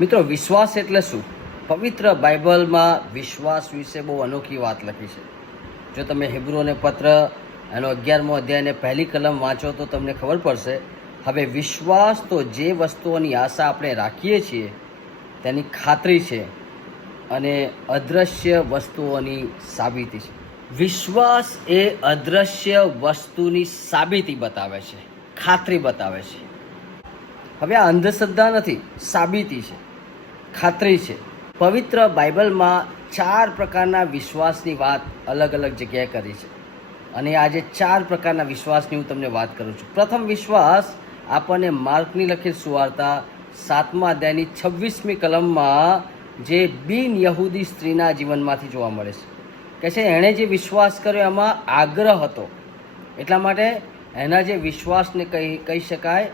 મિત્રો, વિશ્વાસ એટલે શું? પવિત્ર બાઇબલમાં વિશ્વાસ વિશે બહુ અનોખી વાત લખી છે. જો તમે હિબ્રુઓને પત્ર એનો 11મો અધ્યાયને પહેલી કલમ વાંચો તો તમને ખબર પડશે. હવે વિશ્વાસ તો જે વસ્તુઓની આશા આપણે રાખીએ છીએ તેની ખાતરી છે અને અદૃશ્ય વસ્તુઓની સાબિતી છે. વિશ્વાસ એ અદૃશ્ય વસ્તુની સાબિતી બતાવે છે, ખાતરી બતાવે છે. હવે આ અંધશ્રદ્ધા નથી, સાબિતી છે, ખાતરી છે. પવિત્ર બાઇબલમાં 4 પ્રકારના વિશ્વાસની વાત અલગ અલગ જગ્યાએ કરી છે અને આજે 4 પ્રકારના વિશ્વાસની હું તમને વાત કરું છું. પ્રથમ વિશ્વાસ આપણને માર્કની લખેલ સુવાર્તા 7મા અધ્યાયની 26મી કલમમાં જે બિન યહૂદી સ્ત્રીના જીવનમાંથી જોવા મળે છે. કે છે એણે જે વિશ્વાસ કર્યો એમાં આગ્રહ હતો, એટલા માટે એના જે વિશ્વાસને કહી શકાય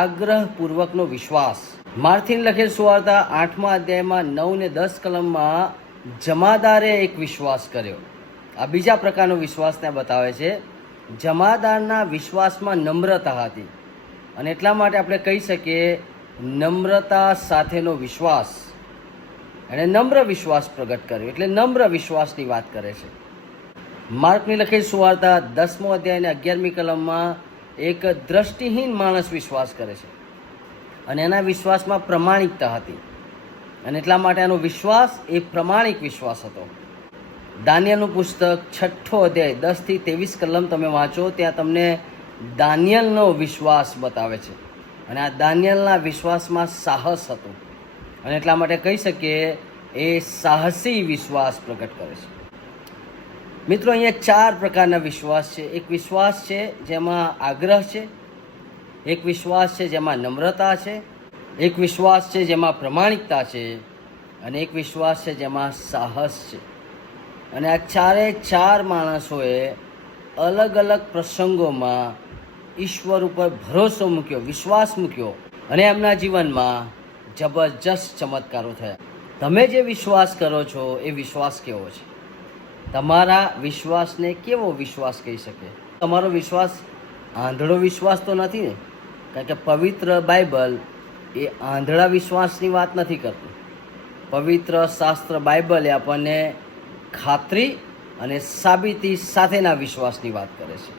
આગ્રહપૂર્વકનો વિશ્વાસ. માર્થીન લખેલ સુવાર્તા 8મા અધ્યાયમાં 9 ને 10 કલમમાં જમાદારે એક વિશ્વાસ કર્યો. આ બીજા પ્રકારનો વિશ્વાસ ત્યાં બતાવે છે. જમાદારના વિશ્વાસમાં નમ્રતા હતી અને એટલા માટે આપણે કહી શકીએ નમ્રતા સાથેનો વિશ્વાસ. એણે નમ્ર વિશ્વાસ પ્રગટ કર્યો એટલે નમ્ર વિશ્વાસની વાત કરે છે. માર્કની લખેલ સુવાર્તા 10મો અધ્યાયને 11મી કલમમાં એક દ્રષ્ટિહીન માણસ વિશ્વાસ કરે છે અને એના વિશ્વાસમાં પ્રમાણિકતા હતી અને એટલા માટે એનો વિશ્વાસ એ પ્રમાણિક વિશ્વાસ હતો. દાનિયેલનું પુસ્તક 6ઠ્ઠો અધ્યાય 10 થી 23 કલમ તમે વાંચો, ત્યાં તમને દાનિયેલનો વિશ્વાસ બતાવે છે અને આ દાનિયેલના વિશ્વાસમાં સાહસ હતું અને એટલા માટે કહી શકીએ એ સાહસી વિશ્વાસ પ્રગટ કરે છે. મિત્રો, અહીંયા 4 પ્રકારના વિશ્વાસ છે. એક વિશ્વાસ છે જેમાં આગ્રહ છે, એક વિશ્વાસ છે જેમાં નમ્રતા છે, એક વિશ્વાસ છે જેમાં પ્રમાણિકતા છે અને એક વિશ્વાસ છે જેમાં સાહસ છે. અને આ 4 માણસોએ અલગ અલગ પ્રસંગોમાં ઈશ્વર ઉપર ભરોસો મૂક્યો, વિશ્વાસ મૂક્યો અને એમના જીવનમાં જબરજસ્ત ચમત્કારો થયા. તમે જે વિશ્વાસ કરો છો એ વિશ્વાસ કેવો છે? તમારા વિશ્વાસને કેવો વિશ્વાસ કહી શકે? તમારો વિશ્વાસ આંધળો વિશ્વાસ તો નથી ને? કારણ કે પવિત્ર બાઇબલ એ આંધળા વિશ્વાસની વાત નથી કરતું. પવિત્ર શાસ્ત્ર બાઇબલ એ આપણને ખાતરી અને સાબિતી સાથેના વિશ્વાસની વાત કરે છે.